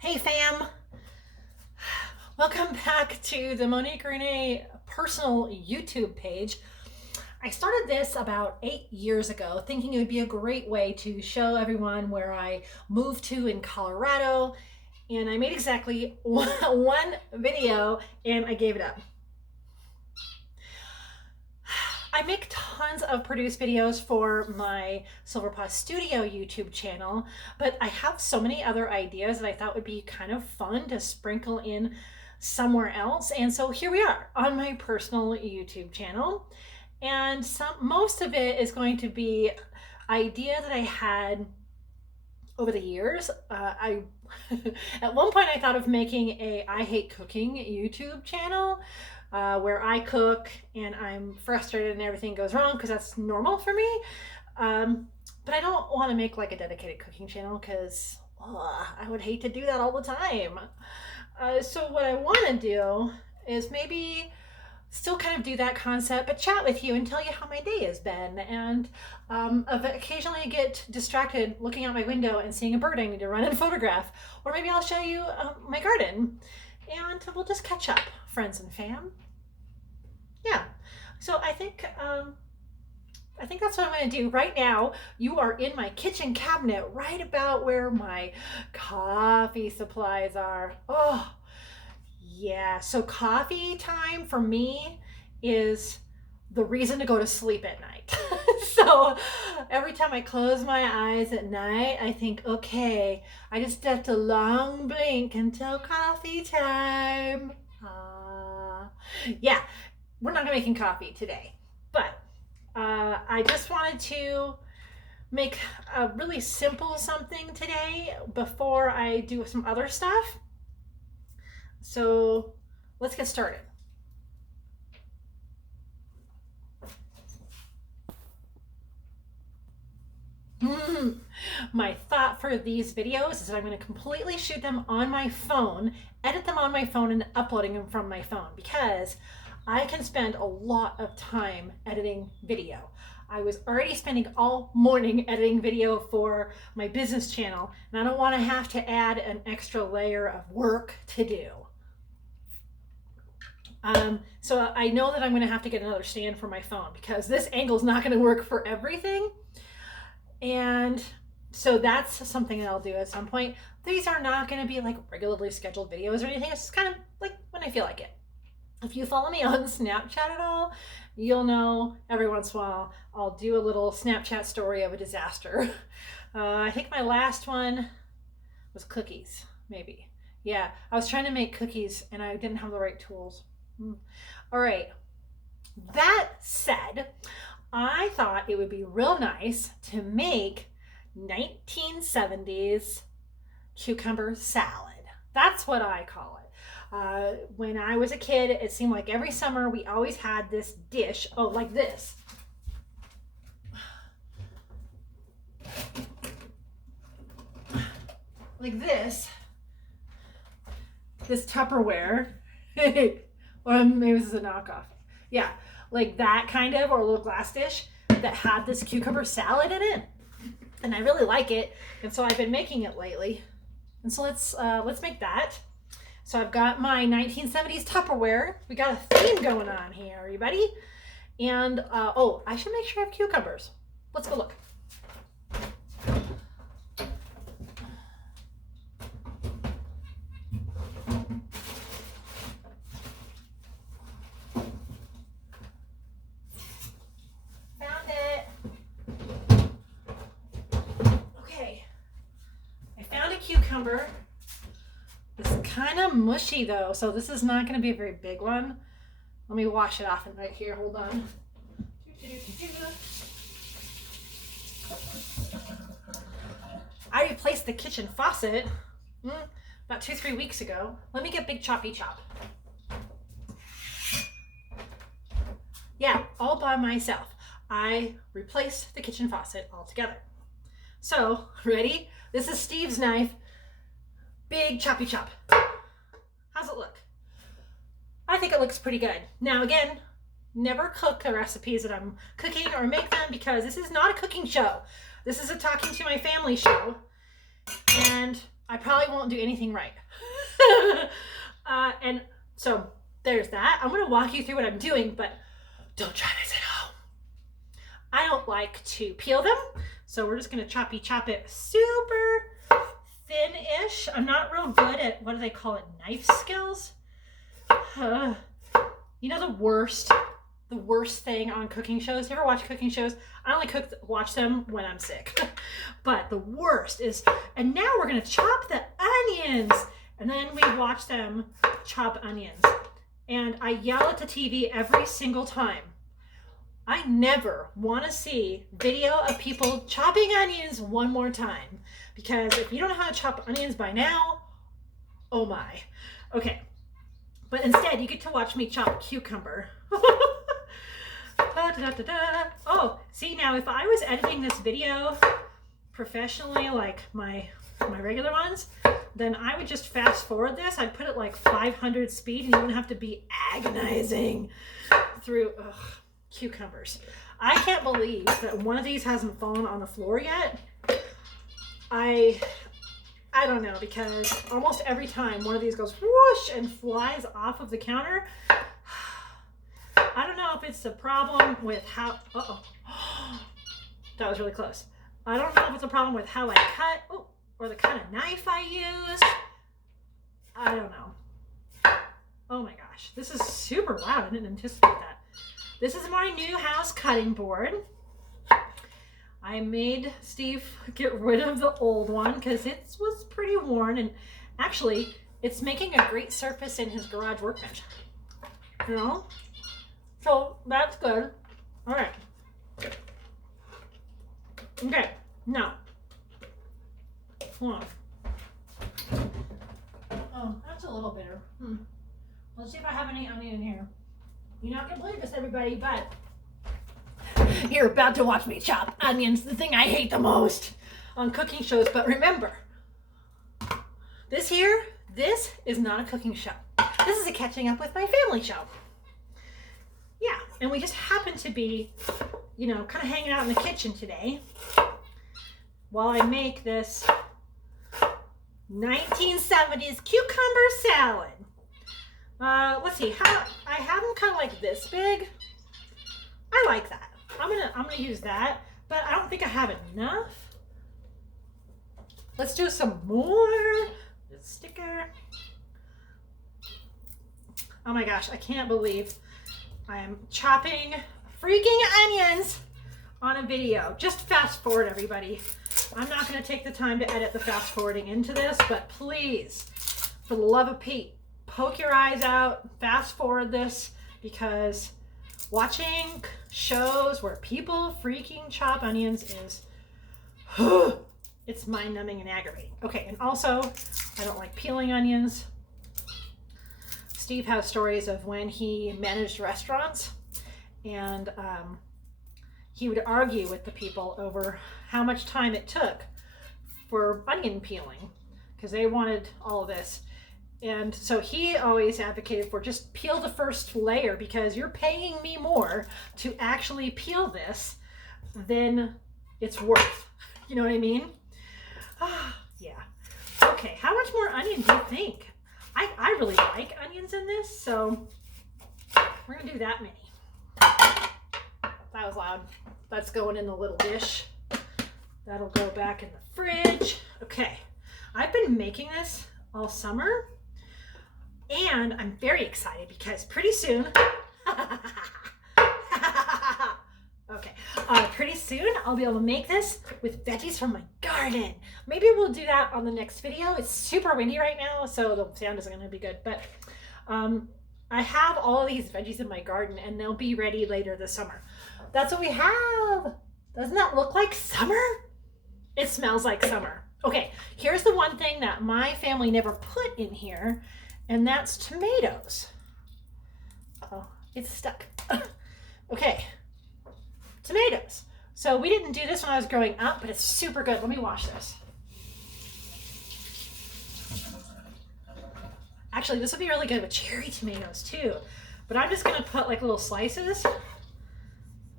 Hey fam, welcome back to the Monique Renee personal YouTube page. I started this about 8 years ago thinking it would be a great way to show everyone where I moved to in Colorado, and I made exactly one video and I gave it up. I make tons of produced videos for my Silver Paw Studio YouTube channel, but I have so many other ideas that I thought would be kind of fun to sprinkle in somewhere else. And so here we are on my personal YouTube channel. And most of it is going to be idea that I had over the years. I at one point I thought of making a I hate cooking YouTube channel where I cook and I'm frustrated and everything goes wrong because that's normal for me. But I don't want to make like a dedicated cooking channel because I would hate to do that all the time. So what I want to do is maybe still kind of do that concept, but chat with you and tell you how my day has been. And occasionally I get distracted looking out my window and seeing a bird I need to run and photograph. Or maybe I'll show you my garden and we'll just catch up, friends and fam. Yeah, so I think that's what I'm going to do right now. You are in my kitchen cabinet, right about where my coffee supplies are. Oh, yeah. So coffee time for me is the reason to go to sleep at night. So every time I close my eyes at night, I think, okay, I just have to long blink until coffee time. Yeah, we're not making coffee today, but I just wanted to make a really simple something today before I do some other stuff. So let's get started. My thought for these videos is that I'm going to completely shoot them on my phone, edit them on my phone, and uploading them from my phone because I can spend a lot of time editing video. I was already spending all morning editing video for my business channel, and I don't want to have to add an extra layer of work to do. So I know that I'm going to have to get another stand for my phone because this angle is not going to work for everything. And so that's something that I'll do at some point. These are not going to be like regularly scheduled videos or anything. It's just kind of like when I feel like it. If you follow me on Snapchat at all, you'll know every once in a while I'll do a little Snapchat story of a disaster. I think my last one was cookies, maybe. Yeah, I was trying to make cookies and I didn't have the right tools. All right. That said, I thought it would be real nice to make 1970s cucumber salad. That's what I call it. When I was a kid, it seemed like every summer we always had this dish, like this. Like this Tupperware. Or maybe this is a knockoff. Yeah, like that kind of, or a little glass dish that had this cucumber salad in it. And I really like it. And so I've been making it lately. And so let's make that. So I've got my 1970s Tupperware. We got a theme going on here. Are you ready? And, I should make sure I have cucumbers. Let's go look. Cucumber. It's kind of mushy though, so this is not going to be a very big one. Let me wash it off right here. Hold on. I replaced the kitchen faucet about 2-3 weeks ago. Let me get big choppy chop. Yeah, all by myself. I replaced the kitchen faucet altogether. So, ready? This is Steve's knife. Big choppy chop. How's it look? I think it looks pretty good. Now again, never cook the recipes that I'm cooking or make them because this is not a cooking show. This is a talking to my family show. And I probably won't do anything right. And so there's that. I'm going to walk you through what I'm doing, but don't try this at home. I don't like to peel them, so we're just going to chop it super thin-ish. I'm not real good at, what do they call it, knife skills? You know the worst thing on cooking shows? You ever watch cooking shows? I only watch them when I'm sick. But the worst is, and now we're going to chop the onions. And then we watch them chop onions. And I yell at the TV every single time. I never want to see video of people chopping onions one more time. Because if you don't know how to chop onions by now, oh my. Okay. But instead, you get to watch me chop cucumber. Oh, see, now if I was editing this video professionally, like my regular ones, then I would just fast forward this. I'd put it like 500 speed and you wouldn't have to be agonizing through cucumbers. I can't believe that one of these hasn't fallen on the floor yet. I don't know, because almost every time one of these goes whoosh and flies off of the counter. I don't know if it's a problem with how, that was really close. I don't know if it's a problem with how I cut, or the kind of knife I use. I don't know. Oh my gosh, this is super loud. I didn't anticipate that. This is my new house cutting board. I made Steve get rid of the old one because it was pretty worn, and actually it's making a great surface in his garage workbench. You know? So that's good. All right. Okay, now. Hold on. Oh, that's a little bitter. Let's see if I have any onion in here. You're not gonna believe this, everybody, but you're about to watch me chop onions, the thing I hate the most on cooking shows. But remember, this is not a cooking show. This is a catching up with my family show. Yeah, and we just happen to be, kind of hanging out in the kitchen today while I make this 1970s cucumber salad. Let's see, I have them kind of like this big. I like that. I'm gonna use that, but I don't think I have enough. Let's do some more. The sticker. Oh my gosh, I can't believe I am chopping freaking onions on a video. Just fast forward, everybody. I'm not going to take the time to edit the fast forwarding into this, but please, for the love of Pete, poke your eyes out, fast forward this, because watching shows where people freaking chop onions is, it's mind-numbing and aggravating. Okay, and also, I don't like peeling onions. Steve has stories of when he managed restaurants, and he would argue with the people over how much time it took for onion peeling, because they wanted all of this. And so he always advocated for just peel the first layer, because you're paying me more to actually peel this than it's worth. You know what I mean? Yeah. Okay, how much more onion do you think? I really like onions in this, so we're gonna do that many. That was loud. That's going in the little dish. That'll go back in the fridge. Okay, I've been making this all summer, and I'm very excited because pretty soon, pretty soon I'll be able to make this with veggies from my garden. Maybe we'll do that on the next video. It's super windy right now, so the sound isn't going to be good, but I have all of these veggies in my garden, and they'll be ready later this summer. That's what we have. Doesn't that look like summer? It smells like summer. Okay, here's the one thing that my family never put in here, and that's tomatoes. Uh-oh, it's stuck. Okay, tomatoes. So we didn't do this when I was growing up, but it's super good. Let me wash this. Actually, this would be really good with cherry tomatoes too, but I'm just gonna put like little slices.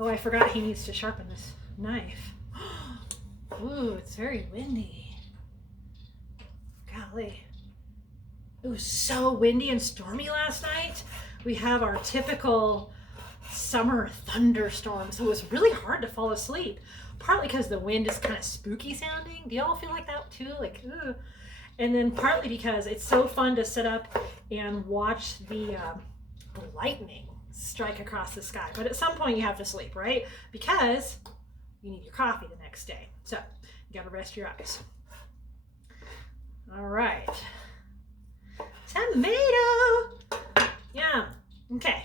Oh, I forgot he needs to sharpen this knife. Ooh, it's very windy. golly. It was so windy and stormy last night. We have our typical summer thunderstorm, so it was really hard to fall asleep. Partly because the wind is kind of spooky sounding. Do y'all feel like that too? Like, ugh. And then partly because it's so fun to sit up and watch the lightning strike across the sky. But at some point you have to sleep, right? Because you need your coffee the next day. So you gotta rest your eyes. All right. Tomato. Yum. Okay.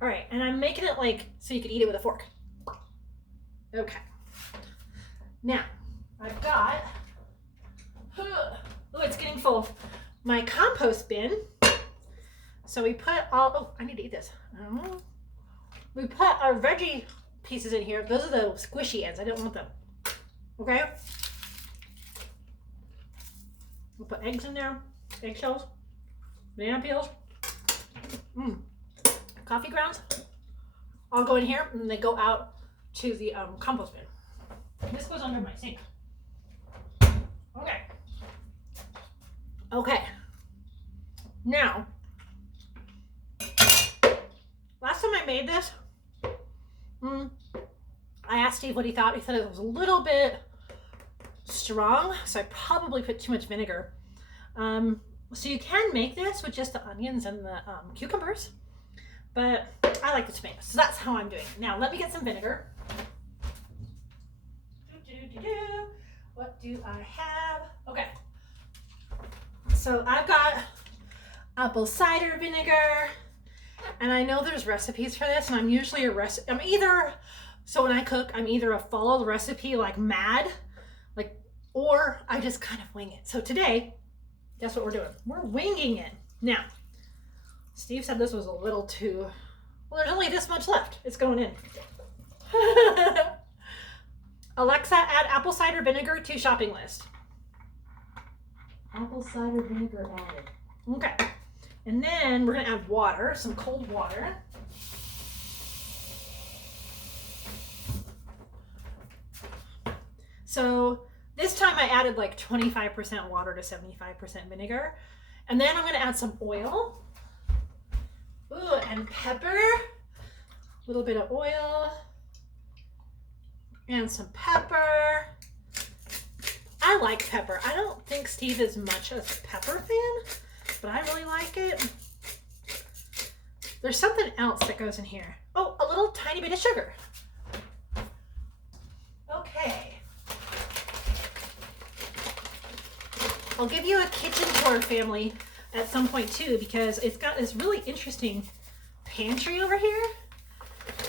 All right, and I'm making it like so you could eat it with a fork. Okay. Now, I've got, oh, it's getting full, my compost bin. So we put all, oh, I need to eat this. We put our veggie pieces in here. Those are the squishy ends. I don't want them. Okay? We'll put eggs in there, eggshells, banana peels, coffee grounds. All go in here and then they go out to the compost bin. This goes under my sink. Okay. Okay. Now, last time I made this, I asked Steve what he thought. He said it was a little bit strong, so I probably put too much vinegar. So you can make this with just the onions and the cucumbers, but I like the tomatoes, so that's how I'm doing it. Now, let me get some vinegar. What do I have? Okay. So I've got apple cider vinegar, and I know there's recipes for this, and I'm usually so when I cook, I'm either a follow the recipe like mad, or I just kind of wing it. So today, that's what we're doing. We're winging it. Now, Steve said this was a little too, well, there's only this much left. It's going in. Alexa, add apple cider vinegar to shopping list. Apple cider vinegar added. Okay. And then we're going to add water, some cold water. So this time I added like 25% water to 75% vinegar. And then I'm going to add some oil. Ooh, and pepper. A little bit of oil. And some pepper. I like pepper. I don't think Steve is much of a pepper fan, but I really like it. There's something else that goes in here. Oh, a little tiny bit of sugar. Okay. I'll give you a kitchen tour, family, at some point too, because it's got this really interesting pantry over here.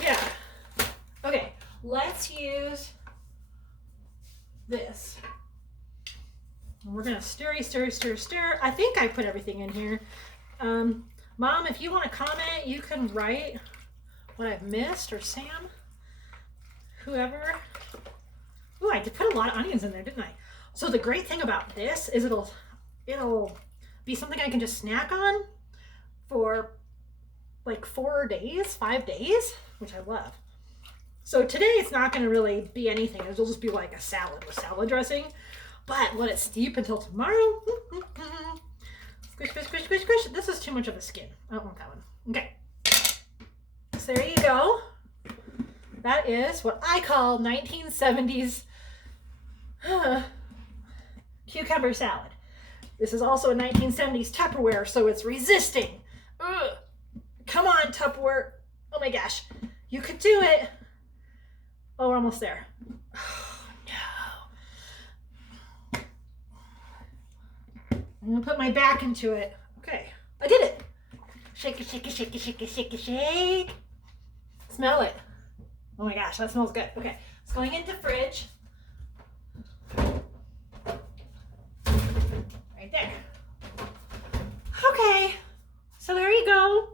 Yeah. Okay. Let's use this. We're gonna stir. I think I put everything in here. Mom, if you want to comment, you can write what I've missed, or Sam, whoever. Ooh, I did put a lot of onions in there, didn't I? So the great thing about this is it'll be something I can just snack on for like 5 days, which I love. So today it's not going to really be anything. It'll just be like a salad with salad dressing. But let it steep until tomorrow. Squish, squish, squish, squish, squish. This is too much of a skin. I don't want that one. Okay. So there you go. That is what I call 1970s cucumber salad. This is also a 1970s Tupperware, so it's resisting. Ugh. Come on, Tupperware. Oh my gosh. You could do it. Oh, we're almost there. Oh, no. I'm going to put my back into it. Okay. I did it. Shake it, shake it, shake it, shake it, shake it, shake. Smell it. Oh my gosh, that smells good. Okay. It's going into fridge. Right there. Okay. So there you go.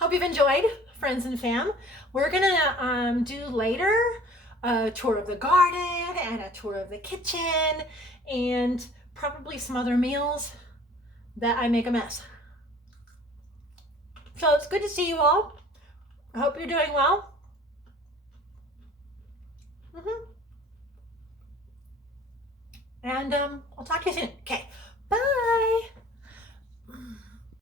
Hope you've enjoyed, friends and fam. We're gonna do later a tour of the garden and a tour of the kitchen and probably some other meals that I make a mess. So it's good to see you all. I hope you're doing well. and I'll talk to you soon. Okay.